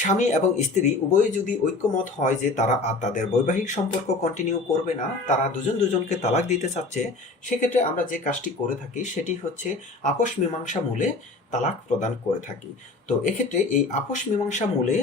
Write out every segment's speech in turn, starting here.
স্বামী এবং স্ত্রী উভয়ে যদি ঐক্যমত হয় যে তারা আর তাদের বৈবাহিক সম্পর্ক কন্টিনিউ করবে না, তারা দুজন দুজনকে তালাক দিতে চাচ্ছে, সেক্ষেত্রে আমরা যে কাজটি করে থাকি সেটি হচ্ছে আপোষ মীমাংসা মূলে তালাক প্রদান করে থাকি। তো এক্ষেত্রে এই আপোষ মীমাংসা মূলে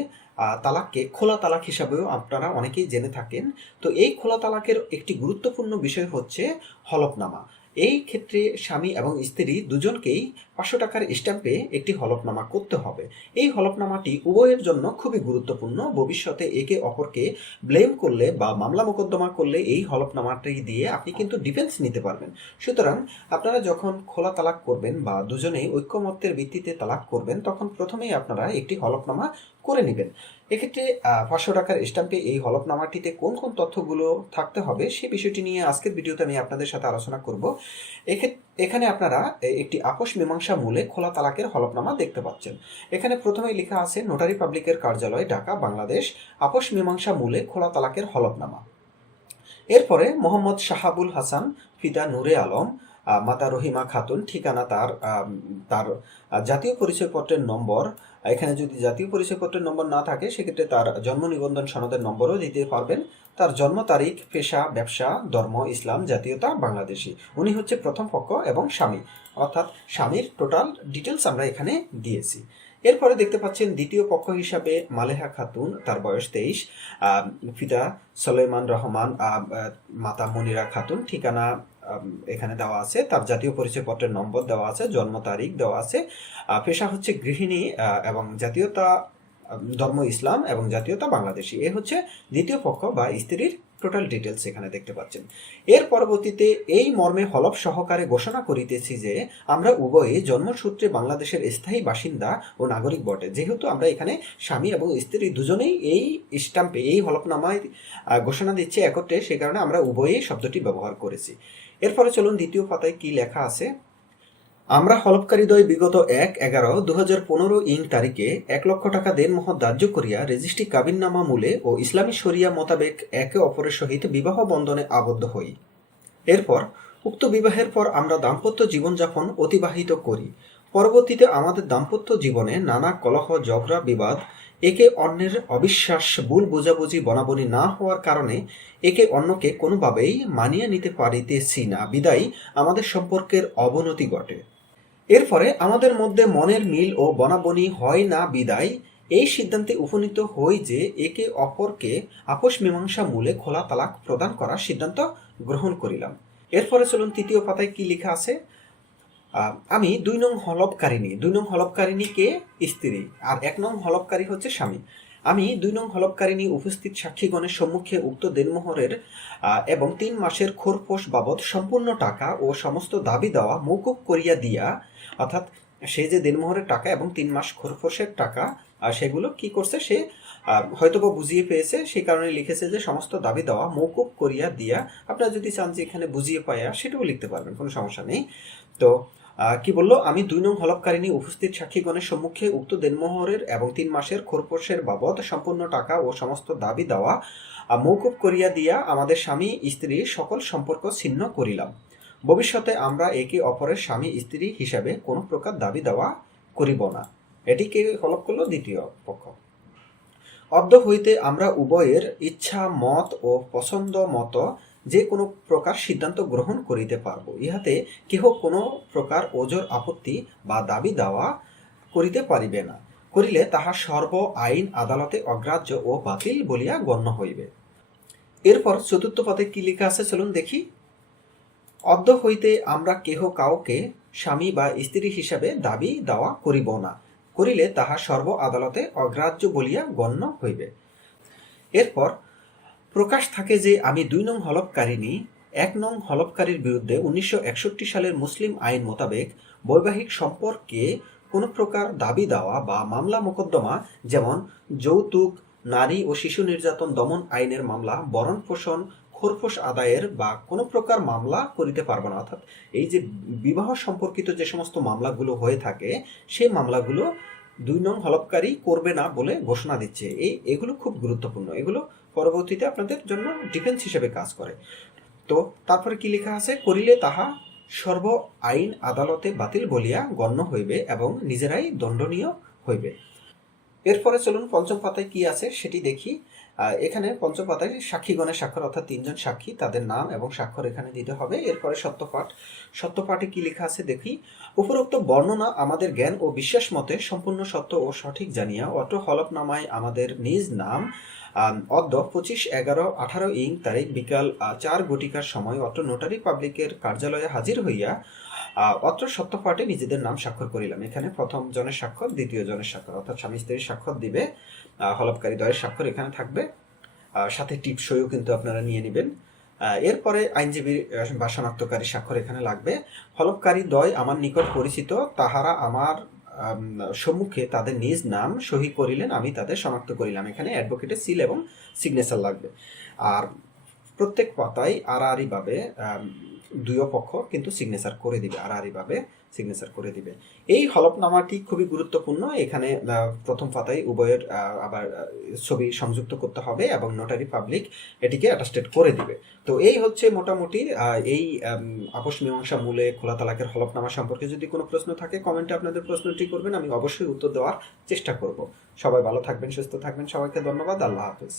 তালাককে খোলা তালাক হিসাবেও আপনারা অনেকেই জেনে থাকেন। তো এই খোলা তালাকের একটি গুরুত্বপূর্ণ বিষয় হচ্ছে হলফনামা। এই ক্ষেত্রে স্বামী এবং স্ত্রী দুজনকেই 500 টাকার স্ট্যাম্পে একটি হলফনামা করতে হবে। এই হলফনামাটি উভয়ের জন্য খুবই গুরুত্বপূর্ণ। ভবিষ্যতে একে অপরকে ব্লেম করলে বা মামলা মোকদ্দমা করলে এই হলফনামাটি দিয়ে আপনি কিন্তু ডিফেন্স নিতে পারবেন। সুতরাং আপনারা যখন খোলা তালাক করবেন বা দুজনেই ঐক্যমত্যের ভিত্তিতে তালাক করবেন, তখন প্রথমেই আপনারা একটি হলফনামা করে নেবেন। এক্ষেত্রে 500 টাকার স্ট্যাম্পে এই হলফনামাটিতে কোন কোন তথ্যগুলো থাকতে হবে সেই বিষয়টি নিয়ে আজকের ভিডিওতে আমি আপনাদের সাথে আলোচনা করব। এখানে আপনারা একটি আপোষ মীমাংসা মূলে খোলা তালাকের হলফনামা দেখতে পাচ্ছেন। এখানে প্রথমেই লেখা আছে নোটারি পাবলিকের কার্যালয়, ঢাকা, বাংলাদেশ, আপোষ মীমাংসা মূলে খোলা তালাকের হলফনামা। এরপরে মোহাম্মদ শাহাবুল হাসান, পিতা নূরে আলম, মাতা রহিমা খাতুন, ঠিকানা তার জাতীয় পরিচয়পত্রের নম্বর। এখানে যদি জাতীয় পরিচয়পত্রের নম্বর না থাকে সেক্ষেত্রে তার জন্ম নিবন্ধন সনদের নম্বরও দিতে পারবেন। তার জন্ম তারিখ, পেশা, ব্যবসা, ধর্ম ইসলাম, জাতীয়তা বাংলাদেশি। উনি হচ্ছে প্রথম পক্ষ এবং স্বামী, অর্থাৎ স্বামীর টোটাল ডিটেলস আমরা এখানে দিয়েছি। এরপরে দেখতে পাচ্ছেন দ্বিতীয় পক্ষ হিসাবে মালেহা খাতুন, তার বয়স 23, পিতা সলেমান রহমান, মাতা মনিরা খাতুন, ঠিকানা এখানে দেওয়া আছে, তার জাতীয় পরিচয়পত্রের নম্বর দেওয়া আছে, জন্ম তারিখ দেওয়া আছে, পেশা হচ্ছে গৃহিণী এবং জাতীয়তা ধর্ম ইসলাম এবং জাতীয়তা বাংলাদেশি। এ হচ্ছে দ্বিতীয় পক্ষ বা স্ত্রীর টোটাল ডিটেলস এখানে দেখতে পাচ্ছেন। এর পরবর্তীতে এই মর্মে হলফ সহকারে ঘোষণা করিতেছি যে আমরা উভয়ে জন্মসূত্রে বাংলাদেশের স্থায়ী বাসিন্দা ও নাগরিক বটে। যেহেতু আমরা এখানে স্বামী এবং স্ত্রী দুজনেই এই স্ট্যাম্পে এই হলফনামায় ঘোষণা দিচ্ছে একত্রে, সে কারণে আমরা উভয়েই শব্দটি ব্যবহার করেছি। এরপরে চলুন দ্বিতীয় পাতায় কি লেখা আছে। আমরা হলফকারীদ্বয় বিগত 1/11/2015 ইং তারিখে 1 লক্ষ টাকা দেনমোহর ধার্য করিয়া রেজিস্ট্রি কাবিননামা মূলে ও ইসলামী শরিয়া মোতাবেক একে অপরের সহিত বিবাহ বন্ধনে আবদ্ধ হই। এরপর উক্ত বিবাহের পর আমরা দাম্পত্য জীবনযাপন অতিবাহিত করি। পরবর্তীতে আমাদের দাম্পত্য জীবনে নানা কলহ, ঝগড়া, বিবাদ, একে অন্যের অবিশ্বাস, ভুল বোঝাবুঝি, বনাবনি না হওয়ার কারণে একে অন্যকে কোনোভাবেই মানিয়ে নিতে পারিতেছি না, বিদায় আমাদের সম্পর্কের অবনতি ঘটে। এরপরে আমাদের মধ্যে মনের মিল ও বনাবনি হয় না, বিদায় এই সিদ্ধান্তে উপনীত হই যে একে অপরকে আপোষ মীমাংসা মূলে খোলা তালাক প্রদান করার সিদ্ধান্ত গ্রহণ করিলাম। এরপরে চলুন তৃতীয় পাতায় কি লেখা আছে। আমি 2 নং হলফকারিনী, 2 নং হলফকারিনীকে স্ত্রী আর 1 নং হলফকারী হচ্ছে স্বামী। আমি 2 নং হলফকারিনী উপস্থিত সাক্ষীগণের সম্মুখে উক্ত দেনমোহরের এবং 3 মাসের খোরপোশ বাবদ সম্পূর্ণ টাকা ও সমস্ত দাবি দেওয়া মৌকুব করিয়া দিয়া, অর্থাৎ সে যে দেনমোহরের টাকা এবং 3 মাস খোরপোশের টাকা সেগুলো কি করছে, সে হয়তোবা বুঝিয়ে পেয়েছে, সেই কারণে লিখেছে যে সমস্ত দাবি দেওয়া মৌকুব করিয়া দিয়া। আপনারা যদি চান যে এখানে বুঝিয়ে পাইয়া সেটাও লিখতে পারবেন, কোনো সমস্যা নেই। তো কি বললো, আমি 2 নং হলফকারিনী উপস্থিত সাক্ষীগণের সম্মুখে উক্ত দেনমোহরের এবং 3 মাসের খোরপোশের বাবদ সম্পূর্ণ টাকা ও সমস্ত দাবি দেওয়া মৌকুব করিয়া দিয়া আমাদের স্বামী স্ত্রী সকল সম্পর্ক ছিন্ন করিলাম। ভবিষ্যতে আমরা একে অপরের স্বামী স্ত্রী হিসাবে কোনো প্রকার দাবি দেওয়া করিব না। এটিকে হলফ করলো দ্বিতীয় পক্ষ। অদ্য হইতে আমরা উভয়ের ইচ্ছা, মত ও পছন্দ মতো যে কোনো প্রকার সিদ্ধান্ত গ্রহণ করিতে পারব। ইহাতে কেহ কোনো প্রকার ওজর আপত্তি বা দাবি দাওয়া করিতে পারিবে না। করিলে তাহা সর্ব আইন আদালতে অগ্রাহ্য ও বাতিল বলিয়া গণ্য হইবে। এরপর চতুর্থ পদে কি লেখা আছে চলুন দেখি। অদ্য হইতে আমরা কেহ কাউকে স্বামী বা স্ত্রী হিসাবে দাবি দাওয়া করিব না। করিলে তাহা সর্ব আদালতে অগ্রাহ্য বলিয়া গণ্য হইবে। এরপর প্রকাশ থাকে যে আমি 2 নং হলফকারিনী 1 নং হলফকারীর বিরুদ্ধে 1961 সালের মুসলিম আইন মোতাবেক বৈবাহিক সম্পর্কে কোনো প্রকার দাবি দেওয়া বা মামলা মোকদ্দমা, যেমন যৌতুক, নারী ও শিশু নির্যাতন দমন আইনের মামলা, ভরণ পোষণ, খোরপোশ আদায়ের বা কোনো প্রকার মামলা করিতে পারবো না। অর্থাৎ এই যে বিবাহ সম্পর্কিত যে সমস্ত মামলাগুলো হয়ে থাকে সেই মামলাগুলো 2 নং হলফকারী করবে না বলে ঘোষণা দিচ্ছে। এগুলো খুব গুরুত্বপূর্ণ, এগুলো পরবর্তীতে আপনাদের জন্য ডিফেন্স হিসেবে কাজ করে। তো তারপরে কি লেখা আছে, করিলে তাহা সর্ব আইন আদালতে বাতিল বলিয়া গণ্য হইবে এবং নিজেরাই দণ্ডনীয় হইবে। এরপরে চলুন পঞ্চম পাতায় কি আছে সেটি দেখি। এখানে পঞ্চম পাতায় সাক্ষীগণের স্বাক্ষর, অর্থাৎ 3 জন সাক্ষী, তাদের নাম এবং স্বাক্ষর এখানে দিতে হবে। এরপরে সত্যপাঠ, সত্যপাঠে কি লেখা আছে দেখি। উপরোক্ত বর্ণনা আমাদের জ্ঞান ও বিশ্বাস মতে সম্পূর্ণ সত্য ও সঠিক জানিয়া অত্র হলফনামায় আমাদের নিজ নাম অদ্য 25/11/18 ইং তারিখ বিকাল 4 ঘটিকার সময় অত্র নোটারি পাবলিকের কার্যালয়ে হাজির হইয়া অত্র সত্যপাঠে নিজেদের নাম স্বাক্ষর করিলাম। এখানে প্রথম জনের স্বাক্ষর, দ্বিতীয় জনের স্বাক্ষর, অর্থাৎ স্বামী স্ত্রীর স্বাক্ষর দিবে, হলফকারী দ্বয়ের স্বাক্ষর এখানে থাকবে, সাথে টিপসইও কিন্তু আপনারা নিয়ে নেবেন। এরপরে আইনজীবীর বা শনাক্তকারী স্বাক্ষর এখানে লাগবে। হলফকারী দ্বয় আমার নিকট পরিচিত, তাহারা আমার সম্মুখে তাদের নিজ নাম সহি করিলেন, আমি তাদের শনাক্ত করিলাম। এখানে অ্যাডভোকেটের সিল এবং সিগনেচার লাগবে। আর প্রত্যেক পাতায় আড়াআড়ি ভাবে দুই পক্ষ কিন্তু সিগনেচার করে দিবে, আড়াআড়ি ভাবে সিগনেচার করে দিবে। এই হলফনামাটি খুবই গুরুত্বপূর্ণ। এখানে প্রথম পাতায় উভয়ের আবার ছবি সংযুক্ত করতে হবে এবং নোটারি পাবলিক এটিকে অ্যাটাস্টেড করে দিবে। তো এই হচ্ছে মোটামুটি এই আপোষ মীমাংসা মূলে খোলা তালাকের হলফনামা সম্পর্কে। যদি কোনো প্রশ্ন থাকে কমেন্টে আপনাদের প্রশ্নটি করবেন, আমি অবশ্যই উত্তর দেওয়ার চেষ্টা করব। সবাই ভালো থাকবেন, সুস্থ থাকবেন, সবাইকে ধন্যবাদ। আল্লাহ হাফেজ।